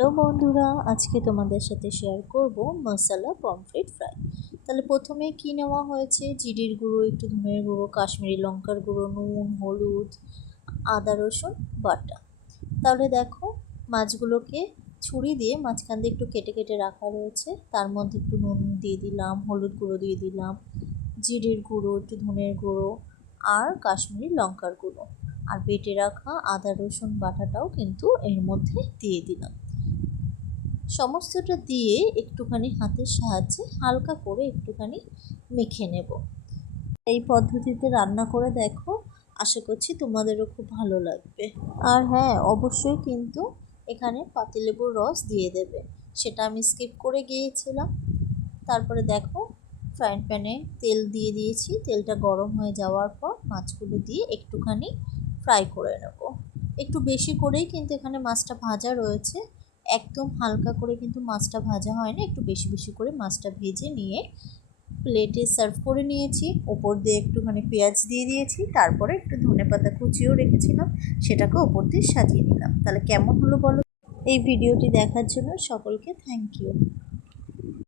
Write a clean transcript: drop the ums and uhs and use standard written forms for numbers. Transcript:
Hello বন্ধুরা, আজকে তোমাদের সাথে শেয়ার করব মশলা পমফ্রেট ফ্রাই। তাহলে প্রথমে কি নেওয়া হয়েছে, জিরের গুঁড়ো, একটু ধনের গুঁড়ো, কাশ্মীরি লঙ্কার গুঁড়ো, নুন, হলুদ, আদা রসুন বাটা। তাহলে দেখো, মাছগুলোকে ছুরি দিয়ে মাঝখান দিয়ে একটু কেটে কেটে রাখা রয়েছে। তার মধ্যে একটু নুন দিয়ে দিলাম, হলুদ গুঁড়ো দিয়ে দিলাম, জিরের গুঁড়ো, একটু ধনের গুঁড়ো আর কাশ্মীরি লঙ্কার গুঁড়ো, আর বেটে রাখা আদা রসুন বাটাটাও কিন্তু এর মধ্যে দিয়ে দিলাম। সমস্তটা দিয়ে একটুখানি হাতের সাহায্যে হালকা করে একটুখানি মেখে নেব। এই পদ্ধতিতে রান্না করে দেখো, আশা করছি তোমাদেরও খুব ভালো লাগবে। আর হ্যাঁ, অবশ্যই কিন্তু এখানে পাতিলেবুর রস দিয়ে দেবে, সেটা আমি স্কিপ করে গিয়েছিলাম। তারপরে দেখো, ফ্রাইং প্যানে তেল দিয়ে দিয়েছি, তেলটা গরম হয়ে যাওয়ার পর মাছগুলো দিয়ে একটুখানি ফ্রাই করে নেব। একটু বেশি করেই কিন্তু এখানে মাছটা ভাজা রয়েছে, একদম হালকা করে কিন্তু মাছটা ভাজা হয় না, একটু বেশি বেশি করে মাছটা ভেজে নিয়ে প্লেটে সার্ভ করে নিয়েছি। ওপর দিয়ে একটুখানি পেঁয়াজ দিয়ে দিয়েছি, তারপরে একটু ধনেপাতা কুচিও রেখেছিলাম, সেটাকে ওপর দিয়ে সাজিয়ে নিলাম। তাহলে কেমন হলো বলো? এই ভিডিওটি দেখার জন্য সকলকে থ্যাংক ইউ।